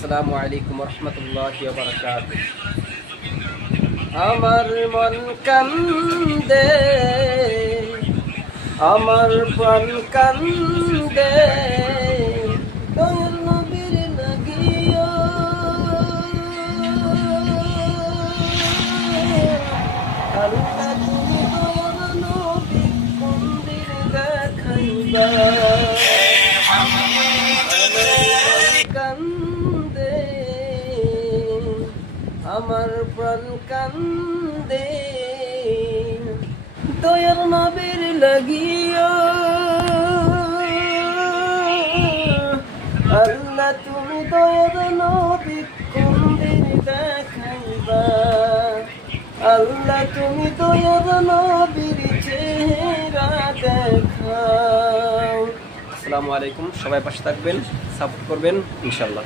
আসসালামু আলাইকুম ওয়া রাহমাতুল্লাহি ওয়া বারাকাতুহু। আমার মন কান্দে, আমার প্রাণ কান্দে, দয়াল নবীর লাগিয়া। আল্লাহ তুমি দয়াল নবী কোন দিন দেখাইবা। কান্দে, আমার প্রাণ কান্দে, দয়ার নবীর লাগিয়া। আল্লাহ তুমি দয়ার নবী কোন দিন দেখাইবা। আল্লাহ তুমি দয়ার নবীর চেহারা দেখাও। আসসালামু আলাইকুম, সবাই পাশে থাকবেন, সাপোর্ট করবেন ইনশাআল্লাহ।